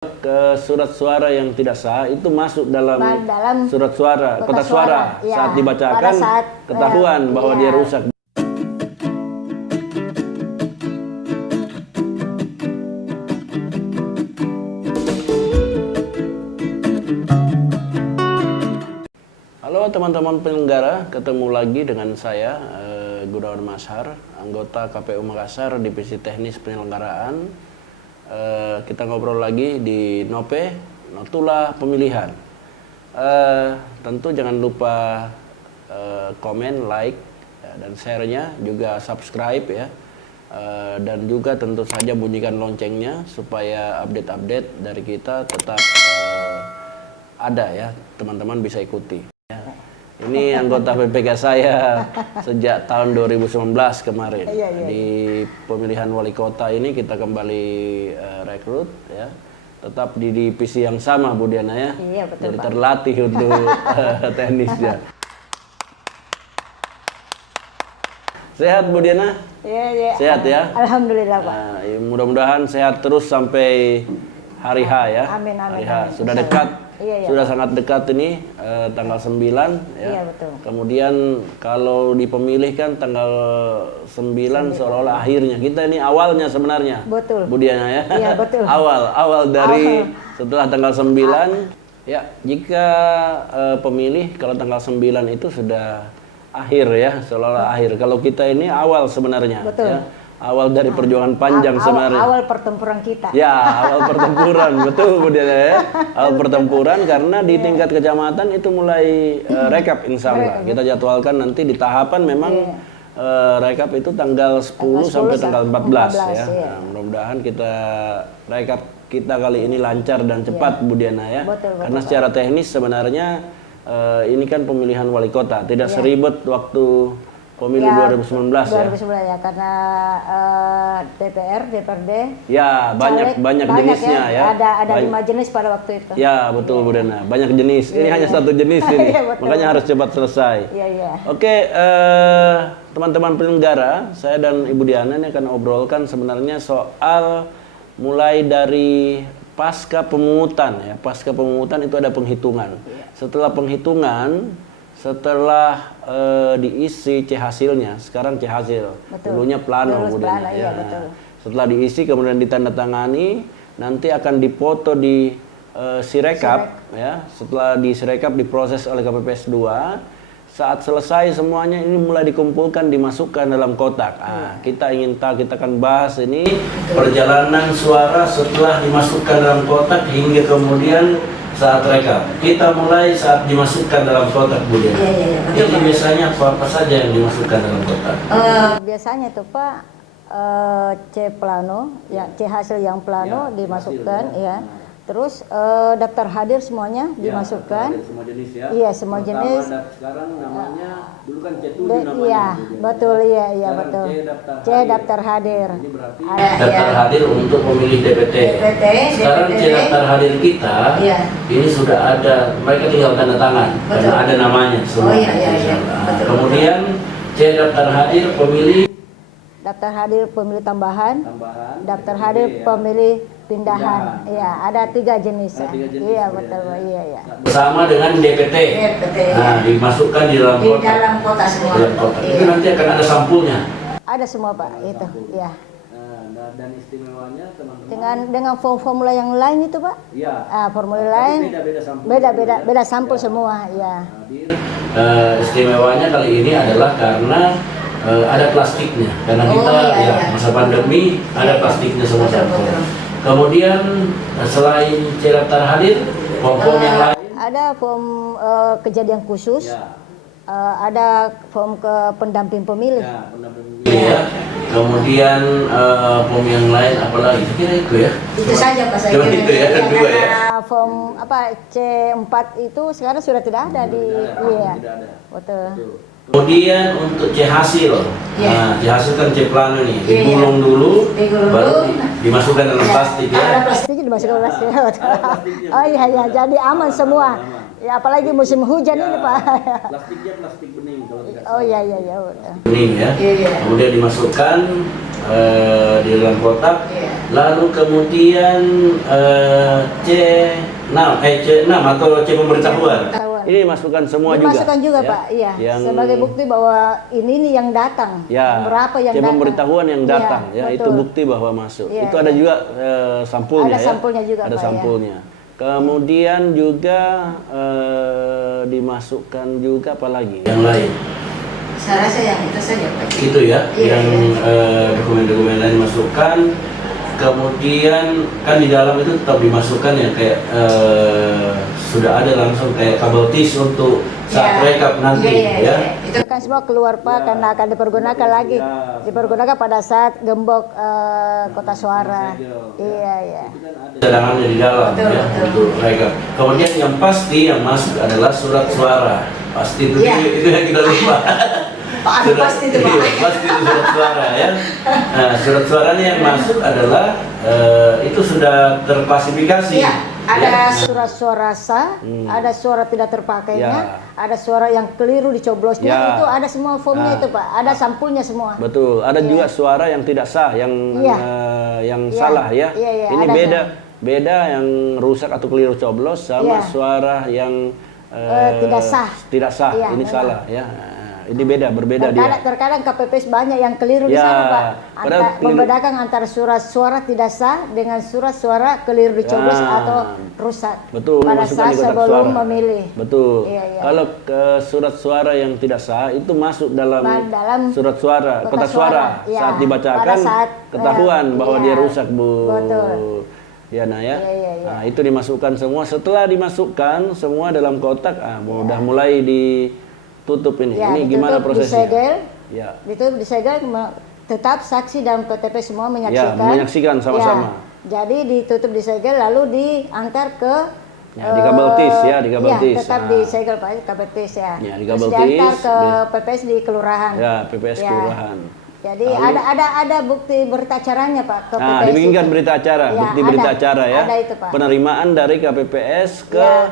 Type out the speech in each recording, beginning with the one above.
ke surat suara yang tidak sah itu masuk dalam surat suara, kotak suara. Ya, saat dibacakan ketahuan bahwa dia rusak. Halo teman-teman penyelenggara, ketemu lagi dengan saya Gunawan Mashar, anggota KPU Makassar, Divisi Teknis Penyelenggaraan. Kita ngobrol lagi di Nope, Notula Pemilihan. Tentu jangan lupa komen, like, dan share-nya, juga subscribe ya. Dan juga tentu saja bunyikan loncengnya supaya update-update dari kita tetap ada ya, teman-teman bisa ikuti. Ini anggota PPK saya sejak tahun 2019 kemarin. Di pemilihan wali kota ini kita kembali rekrut ya. Tetap di divisi yang sama Bu Diana ya. Iya, betul, jadi Pak. terlatih untuk teknisnya. Sehat Bu Diana? Iya. Sehat ya? Alhamdulillah Pak. Nah, mudah-mudahan sehat terus sampai hari H ya. Amin. Hari H. Sudah dekat. Iya. Sudah sangat dekat ini tanggal 9 ya. Iya, betul. Kemudian kalau dipemilih kan tanggal 9 seolah-olah akhirnya. Kita ini awalnya sebenarnya. Betul. Bu Diana ya. Iya, betul. Awal dari setelah tanggal 9 ya, jika pemilih kalau tanggal 9 itu sudah akhir ya, seolah-olah akhir. Kalau kita ini awal sebenarnya. Betul. Ya. Awal dari perjuangan panjang sebenarnya. Awal pertempuran kita. Ya, awal pertempuran, betul Bu Diana ya. Awal pertempuran karena di tingkat kecamatan itu mulai rekap insya Allah. Kita jadwalkan nanti di tahapan memang rekap itu tanggal 10 sampai tanggal 14 ya. Nah, mudah-mudahan kita rekap kita kali ini lancar dan cepat Bu Diana ya. Betul, karena secara teknis sebenarnya ini kan pemilihan wali kota, tidak seribet waktu pemilu 2019 ya. 2019 ya, karena DPR, DPRD. Ya, banyak jenisnya ya. Ada 5 jenis pada waktu itu. Ya, betul Bu Diana. Banyak jenis. Ini hanya satu jenis ini. Makanya harus cepat selesai. Iya. Oke, teman-teman penyelenggara, saya dan Ibu Diana ini akan obrolkan sebenarnya soal mulai dari pasca pemungutan ya. Pasca pemungutan itu ada penghitungan. Setelah penghitungan, setelah diisi C hasilnya, sekarang C hasil, dulunya plano kemudian ya. Iya, betul. Setelah diisi kemudian ditandatangani, nanti akan dipoto di Sirekap ya. Setelah di Sirekap diproses oleh KPPS 2. Saat selesai semuanya ini mulai dikumpulkan, dimasukkan dalam kotak. Kita ingin tahu, kita akan bahas ini perjalanan suara setelah dimasukkan dalam kotak hingga kemudian saat rekap. Kita mulai saat dimasukkan dalam kotak Bu Diana. Jadi biasanya apa saja yang dimasukkan dalam kotak? Biasanya tuh Pak, C plano, ya C hasil yang plano dimasukkan ya. Terus daftar hadir semuanya dimasukkan. Semua jenis ya. Iya, semua jenis. Sekarang namanya dulu kan C7 namanya. Iya, betul, iya betul. C daftar hadir. Ini berarti daftar hadir untuk pemilih DPT. Sekarang C daftar hadir kita ini sudah ada, mereka tinggal tanda tangan karena ada namanya semua. Kemudian C daftar hadir pemilih. Daftar hadir pemilih tambahan. Daftar hadir pemilih pindahan. Iya, ada 3 jenis ya. Iya, betul. Iya. Bersama dengan DPT. Nah, dimasukkan di dalam kotak. Di dalam kotak semua. Itu nanti akan ada sampulnya. Ada semua Pak, itu. Ya. Dan istimewanya teman-teman Dengan formula yang lain itu Pak. Iya. Formula lain beda sampul semua, ya. Istimewanya kali ini adalah karena ada plastiknya. Karena kita masa pandemi ada plastiknya semua sampul. Kemudian selain C daftar hadir, form yang lain ada form kejadian khusus. Ada form ke pendamping pemilih. Ya. Kemudian form yang lain apalagi? Kira itu ya. Itu saja Pak saya. Itu ya, kedua ya. Form C4 itu sekarang sudah tidak ada di tidak ada. Betul. Kemudian untuk C hasil. Nah, C hasil kan C plano nih. Digulung dulu, baru dimasukkan dalam plastik ya. Ada plastiknya dimasukkan dalam plastik. Oh iya, jadi aman semua. Ya apalagi musim hujan ini Pak. Plastiknya plastik bening kalau tidak salah. Oh iya. Bening ya. Kemudian dimasukkan di dalam kotak. Iya. Lalu kemudian C6 atau C pemberitahuan. Pemberitahuan. Ini masukkan semua Dimasukkan juga, ya. Pak. Iya. Yang Sebagai bukti bahwa ini nih yang datang. ya, Berapa yang C datang. pemberitahuan yang Iya, datang ya, itu betul. bukti bahwa masuk. Iya, Itu ada iya. juga sampulnya Ada ya. sampulnya juga, Ada Pak, ya. sampulnya. Kemudian juga dimasukkan juga apa lagi? Yang lain. Saya rasa yang itu saja, Pak. Itu ya, Iya, yang dokumen-dokumen lain masukkan. Kemudian kan di dalam itu tetap dimasukkan ya kayak sudah ada langsung kayak kabel tis untuk saat rekap nanti ya. Itu kan semua keluar, Pak, Ya. karena akan dipergunakan lagi. Ya, Dipergunakan pada saat gembok kota suara. Segel, Iya, iya. Cadangannya di dalam Betul, ya betul. untuk rekap. Kemudian yang pasti yang masuk adalah surat suara. Pasti itu Ya. itu yang kita lupa. Pak, pasti itu, Pak. Iya, pasti itu surat suara ya. Nah, surat suaranya yang masuk adalah itu sudah terklasifikasi. Iya, ada ya. surat suara sah, ada suara tidak terpakainya, ada suara yang keliru dicoblosnya, Ya. itu ada semua formnya Nah. itu, Pak. Ada sampulnya semua. Betul. Ada juga suara yang tidak sah, yang Iya. yang Iya. salah ya. Iya, iya, Ini ada beda yang rusak atau keliru coblos sama Iya. suara yang Tidak sah. Tidak sah. Iya, Ini memang. salah ya. Ini berbeda dia. Terkadang KPPS banyak yang keliru di Ya, sana, Pak. padahal keliru. Membedakan antara surat suara tidak sah dengan surat suara keliru dicoblos Ya. atau rusak. Betul, Pada dimasukkan saat di kotak sebelum suara. memilih. Betul. Iya, iya. Kalau ke surat suara yang tidak sah itu masuk dalam Dalam surat suara, kotak kotak suara. suara. Iya. Saat dibacakan Pada saat, ketahuan bahwa iya. dia rusak, Bu. Betul. Diana ya. Iya, iya, iya. Nah, itu dimasukkan semua. Setelah dimasukkan semua dalam kotak, udah mulai ditutup ini. Ya, Ini gimana ditutup, prosesnya? disegel. Ya. Ditutup, disegel, tetap saksi dan PTP semua menyaksikan. Ya, menyaksikan sama-sama. Ya, jadi ditutup, disegel, lalu diantar ke Ya, di kabel tis ya, di kabel tis. tetap Nah. disegel, Pak, kabel tis ya. Ya, di Terus kabel diantar tis, ke PPS di kelurahan. Ya, PPS Ya. kelurahan. Jadi Lalu- ada bukti berita acaranya, Pak, ke Nah, PPS. dibikinkan itu. berita acara, Ya, bukti ada. berita acara ya. Ada itu, Pak. Penerimaan dari KPPS ke Ya.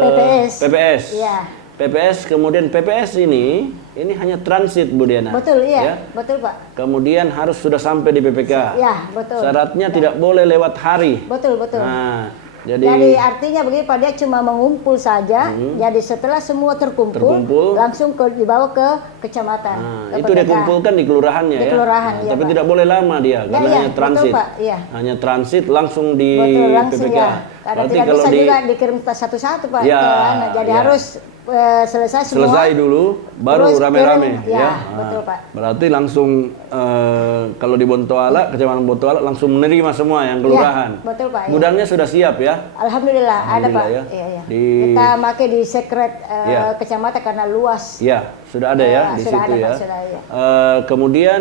PPS. PPS. Ya. PPS, kemudian PPS ini hanya transit, Bu Diana. Betul, iya. Ya. Betul, Pak. Kemudian harus sudah sampai di PPK. Ya, betul. Syaratnya tidak boleh lewat hari. Betul, betul. Nah, Jadi artinya begini, Pak, dia cuma mengumpul saja. Jadi setelah semua terkumpul, langsung dibawa ke kecamatan. Nah, ke itu dia PPK. kumpulkan di kelurahannya Di ya. kelurahan, Nah, iya, tapi Pak. tidak boleh lama dia karena iya, hanya transit. betul, Pak, iya. Hanya transit langsung di Betul, langsung PPK. ya. Karena Berarti tidak kalau bisa di juga dikirim satu-satu, Pak. Ya, ke sana. Jadi ya. harus selesai semua. selesai dulu baru Terus rame-rame kirim, ya, ya. betul, Pak. Berarti langsung kalau di Bontoala, Kecamatan Bontoala langsung menerima semua yang kelurahan. Iya, betul, Pak, iya. Gudangnya sudah siap ya. Alhamdulillah, ada, Pak. Alhamdulillah, ya. Iya, iya. Di- Kita pakai di sekret Iya. kecamatan karena luas. Ya, sudah ada ya di sudah situ ada, ya. Pak, sudah, iya. Kemudian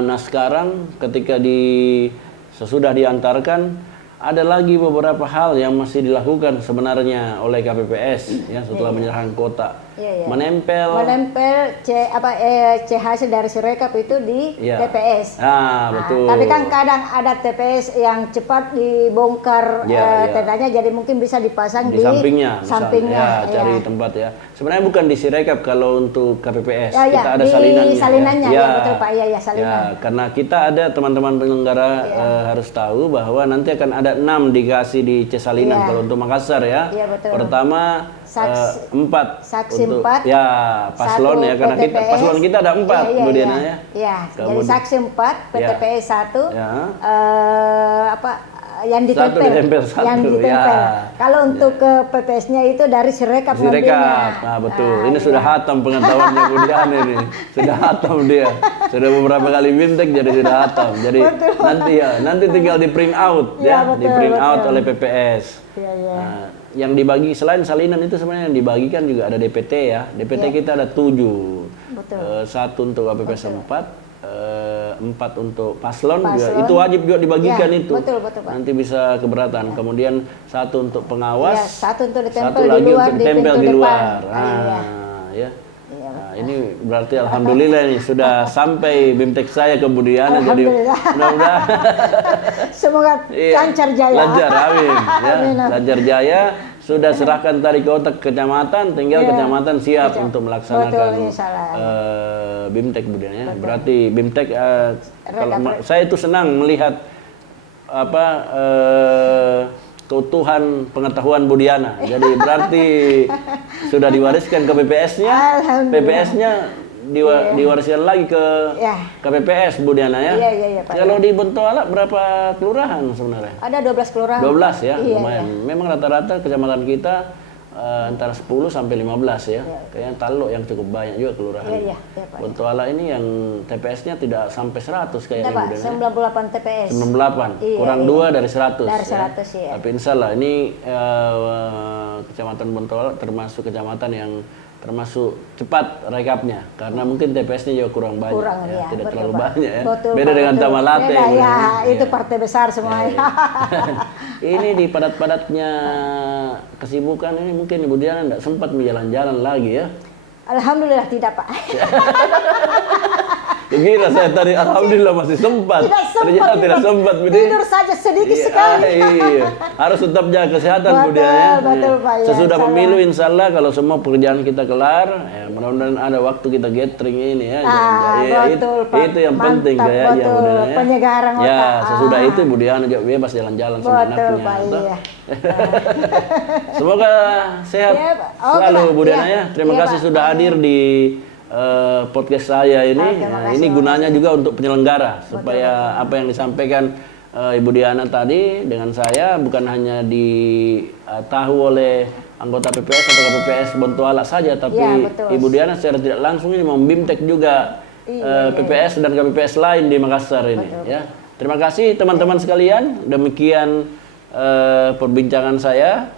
nah sekarang ketika sesudah diantarkan ada lagi beberapa hal yang masih dilakukan sebenarnya oleh KPPS ya setelah menyerahkan kotak. Iya, iya. Menempel C hasil dari Sirekap itu di Iya. TPS. Ah, betul. Tapi kan kadang ada TPS yang cepat dibongkar Ya, ya. tendanya, jadi mungkin bisa dipasang di sampingnya, misalnya. sampingnya, ya, cari ya. tempat ya. Sebenarnya bukan di Sirekap kalau untuk KPPS, Ya, ya, kita ada di salinannya. salinannya, ya, betul, Pak. Iya, iya, salinan. Ya, karena kita ada teman-teman penyelenggara harus tahu bahwa nanti akan ada 6 dikasih di C Salinan Iya. kalau untuk Makassar ya. Iya, betul. Pertama Saksi- 4 saksi untuk 4, ya paslon satu ya karena kita PTPS. paslon kita ada 4 Iya, Bu iya, Diana iya. ya. Iya, jadi Kemudian- saksi 4, PTPS 1, Ya. yang Satu ditempel, ditempel satu, yang ditempel. ya. Kalau untuk ke PPS-nya itu dari Sirekap ngambilnya. Sirekap, nah betul. Ini iya. sudah hatam pengetahuannya Bu Diana ini. Sudah hatam dia. Sudah beberapa kali bintek jadi sudah hatam. Jadi nanti tinggal di print out Iya, ya, betul, di print out betul. oleh PPS. Iya, iya. Nah, yang dibagi selain salinan itu sebenarnya yang dibagikan juga ada DPT ya. DPT kita ada 7. Betul. 1 untuk KPPS 4. 4 untuk paslon juga Paslon. itu wajib juga dibagikan Ya, itu. betul, betul, Pak. Nanti bisa keberatan. Kemudian 1 untuk pengawas. Ya, 1 untuk ditempel Satu di lagi luar, untuk di ditempel pintu di depan. luar. Iya. Ya. Iya, Nah, ini berarti alhamdulillah nih sudah sampai BIMTEK saya kemudian jadi Alhamdulillah. mudah-mudahan Semoga iya, lancar jaya. lancar amin ya Amin. lancar jaya sudah serahkan tadi ke otak kecamatan, tinggal Iya. kecamatan siap Betul. untuk melaksanakan Betul, insyaallah. BIMTEK budaya ya. Berarti BIMTEK kalau Reda- saya itu senang melihat apa keutuhan pengetahuan Budiana. Jadi berarti sudah diwariskan ke PPS-nya, Alhamdulillah. PPS-nya diwariskan lagi ke Ya. KPPS Budiana ya. Iya, Pak. Kalau di Bontoala berapa kelurahan sebenarnya? Ada 12 kelurahan. 12 ya, Iya, lumayan. Memang rata-rata kecamatan kita antara 10 sampai 15 ya. Kayaknya Talok yang cukup banyak juga kelurahan. Iya, Pak. Bontoala ini yang TPS-nya tidak sampai 100 kayaknya. Ada Pak, Budiana. 98 TPS. 98, Iya, kurang iya. 2 dari 100. Dari 100, ya. Tapi insya Allah ini kecamatan Bontoala termasuk kecamatan yang termasuk cepat rekapnya karena mungkin TPS-nya juga kurang banyak, Kurang, ya, tidak betul, terlalu Pak. banyak ya. Betul, Beda Pak, dengan betul. Tamalate. Beda, ya, itu Ya. partai besar semuanya. Ini di padat-padatnya kesibukan ini mungkin Ibu Diana tidak sempat berjalan-jalan lagi ya. Alhamdulillah tidak, Pak. Kira saya tadi alhamdulillah masih sempat. Tidak sempat. Ternyata tidak sempat Bu Di. Tidur saja sedikit Iya, sekali. iya. Harus tetap jaga kesehatan Bu Betul, Dia ya. betul, Iya. Pak, ya, Sesudah insya Allah. pemilu insya Allah kalau semua pekerjaan kita kelar, ya, mudah-mudahan ada waktu kita gathering ini ya. Iya, betul, itu, Pak. itu yang penting Mantap, kayaknya betul. Bu Diana ya. Penyegaran Ya, otak. sesudah itu Bu Diana juga bebas jalan-jalan sama Betul, anaknya. Pak, toh. iya. Semoga sehat Iya, Pak. Oke, selalu Pak. Bu Diana Iya. ya. Terima Iya, kasih Pak. sudah hadir di podcast saya ini. terima Nah, kasih, ini Pak. gunanya juga untuk penyelenggara supaya apa yang disampaikan Ibu Diana tadi dengan saya bukan hanya tahu oleh anggota PPS atau KPPS Bontoala saja, tapi Ya, betul. Ibu Diana secara tidak langsung ini membimtek juga PPS dan KPPS lain di Makassar ini. Ya, terima kasih teman-teman sekalian. Demikian perbincangan saya.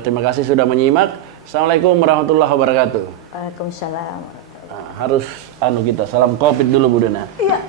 Terima kasih sudah menyimak. Assalamualaikum warahmatullahi wabarakatuh. Waalaikumsalam. Nah, harus kita salam Covid dulu Bu Diana. Iya.